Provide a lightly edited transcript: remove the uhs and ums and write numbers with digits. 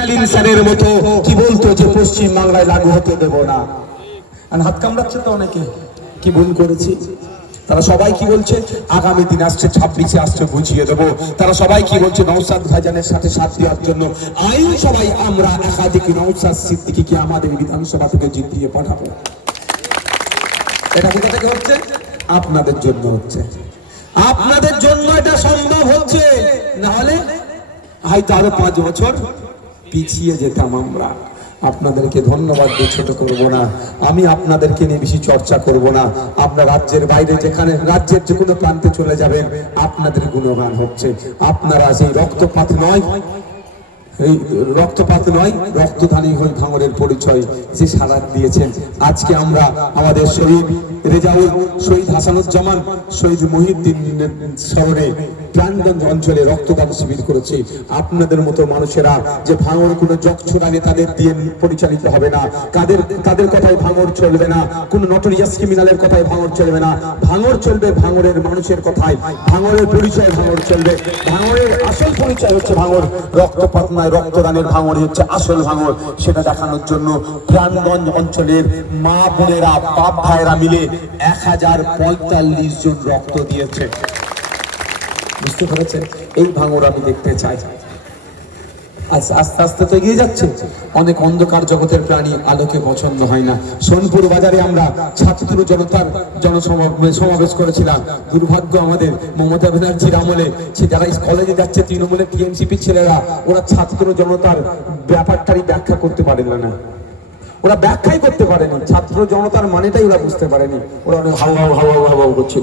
Stalin স্যারের মতো কি বলতো যে পশ্চিম বাংলায় লাগু হতে দেব না। আর হাত কামড়াচ্ছে তো অনেকে, কি ভুল করেছি। তারা সবাই কি বলছে, আগামী দিন আসছে, 26-এ আসছে, বুঝিয়ে দেবো। তারা সবাই কি বলছে, নওশাদ ভাইজানের সাথে সাথ দেওয়ার জন্য আইন সবাই আমরা একাধিক নওশাদ সিদ্দিকীকে আমাদের বিধানসভা থেকে জিতিয়ে পাঠাবো। এটা কোথা থেকে হচ্ছে? আপনাদের জন্য হচ্ছে, আপনাদের জন্য এটা সম্ভব হচ্ছে। না হলে হয়তো আরো 5 বছর পিছিয়ে যেতাম আমরা। আপনাদেরকে ধন্যবাদ দিয়ে ছোট করবো না, আমি আপনাদেরকে নিয়ে বেশি চর্চা করব না। আপনার রাজ্যের বাইরে যেখানে, রাজ্যের যে কোনো প্রান্তে চলে যাবেন, আপনাদের গুণগান হচ্ছে। আপনারা সেই রক্তপাত নয়, এই রক্তপাত নয়, রক্তদানী হয়ে ভাঙরের পরিচয় যে সারা দিয়েছেন। আজকে আমরা আমাদের শহীদ রেজাউল, শহীদ হাসানুজ্জামান, শহীদ মহিউদ্দিন শহরে প্রাণগঞ্জ অঞ্চলে রক্তদান শিবির করেছে। আপনাদের মতো মানুষেরা যে ভাঙর কোনো জগছড়া নেতাদের দিয়ে পরিচালিত হবে না, কাদের কথায় ভাঙর চলবে না, কোনো নটোরিয়াস ক্রিমিনালের কথায় ভাঙর চলবে না। ভাঙর চলবে ভাঙরের মানুষের কথায়, ভাঙরের পরিচয় ভাঙর চলবে। ভাঙরের আসল পরিচয় হচ্ছে ভাঙর, রক্তপাত নয়, রক্তদানের ভাঙরই হচ্ছে আসল ভাঙর। সেটা দেখানোর জন্য প্রাণগঞ্জ অঞ্চলের মা বোনেরা, বাপ ভাইরা মিলে 1045 জন রক্ত দিয়েছে। বুঝতে পেরেছেন? এই ভাঙর আমি দেখতে চাই। আস্তে আস্তে তো এগিয়ে যাচ্ছে। অনেক অন্ধকার জগতের প্রাণী আলোকে পছন্দ হয় না। সোনপুর বাজারে আমরা ছাত্র জনতার সমাবেশ করেছিলাম। দুর্ভাগ্য আমাদের মমতা ব্যানার্জির আমলে, সে যারা কলেজে যাচ্ছে তৃণমূলের টিএমসিপি ছেলেরা, ওরা ছাত্র জনতার ব্যাপারটাই ব্যাখ্যা করতে পারে না। ওরা ব্যাখ্যাই করতে পারেনি, ছাত্র জনতার মানেটাই ওরা বুঝতে পারেনি। ওরা অনেক হাওয়া হাওয়া হাওয়া করছিল।